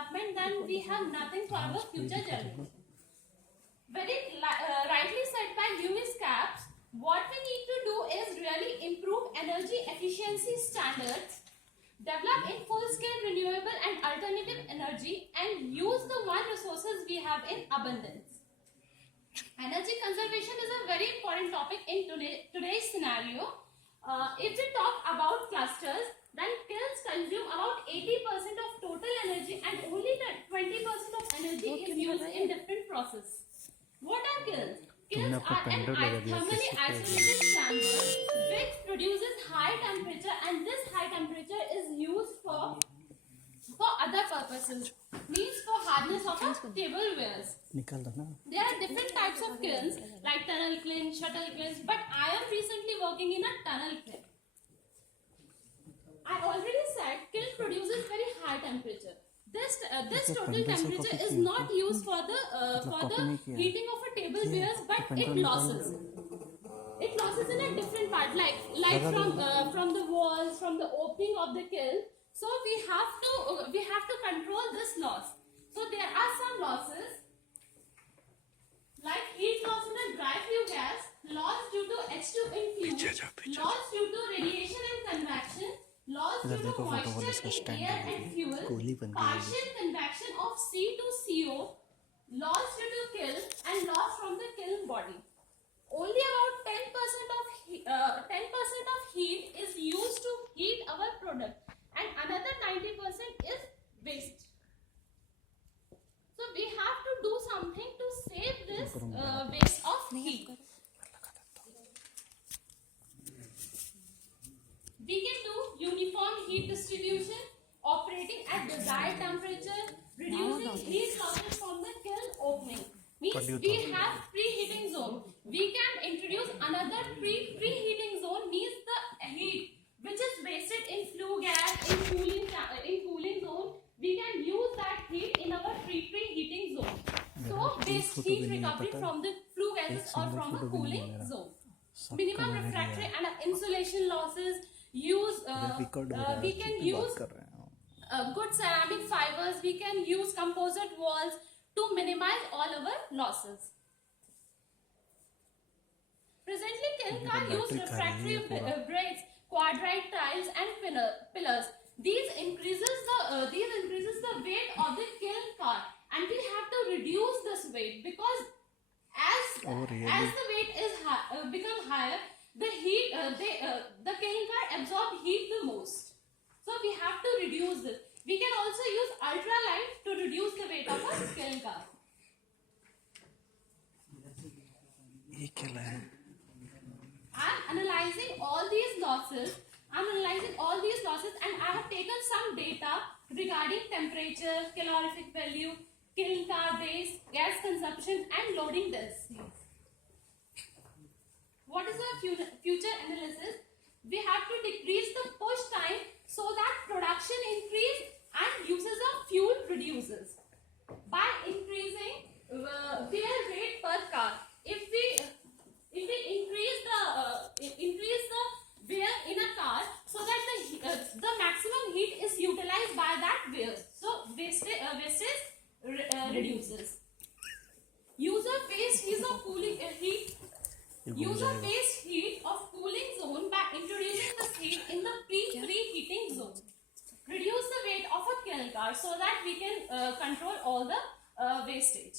development, then we have nothing for our future generation. Very rightly said by Lewis Caps, what we need to do is really improve energy efficiency standards, develop in full-scale renewable and alternative energy, and use the one resources we have in abundance. Energy conservation is a very important topic in today's scenario. If we talk about clusters, then kilns consume about 80% of total energy and only 20% of energy is used in different processes. What are kilns? Kilns are an thermally isolated chamber which produces high temperature, and this high temperature is used for other purposes, means for hardness of tablewares. There are different types of kilns like tunnel kiln, shuttle kilns, but I am recently working in a tunnel kiln. I already said kiln produces very high temperature. This total temperature is not used for the heating of a tableware, but it losses. It losses in a different part, like from the walls, from the opening of the kiln. So we have to control this loss. So there are some losses like heat loss in a dry flue gas, loss due to H2 in fuel, loss due to radiation and convection, loss due to moisture in air and fuel, partial convection of C to CO, loss due to kiln, and loss from the kiln body. Only about 10% of heat is used to heat our product, and another 90% is waste. So we have to do something to save this waste of heat. We can do uniform heat distribution, operating at desired temperature, reducing heat losses from the kiln opening. Means we have preheating zone. We can introduce another preheating zone, means the heat which is wasted in flue gas, in cooling zone. We can use that heat in our preheating zone. So waste heat recovery from the flue gases or from a cooling zone. Minimum refractory and insulation losses. We can use good ceramic fibers. We can use composite walls to minimize all our losses. Presently, kiln car use refractory bricks, quadrate tiles, and pillars. These increases the weight of the kiln car, and we have to reduce this weight because as the weight is become higher, the kiln car absorb heat the most. So we have to reduce this. We can also use ultralight to reduce the weight of a kiln car. I'm analyzing all these losses. And I have taken some data regarding temperature, calorific value, kiln car base, gas consumption, and loading densities. What is the future analysis? We have to decrease the push time so that production increase and uses of fuel reduces. By increasing wear rate per car, if we increase the wear in a car so that the maximum heat is utilized by that wear, so wastage reduces. User-based heat of cooling zone by introducing the heat in the preheating zone. Reduce the weight of a kiln car so that we can control all the wastage.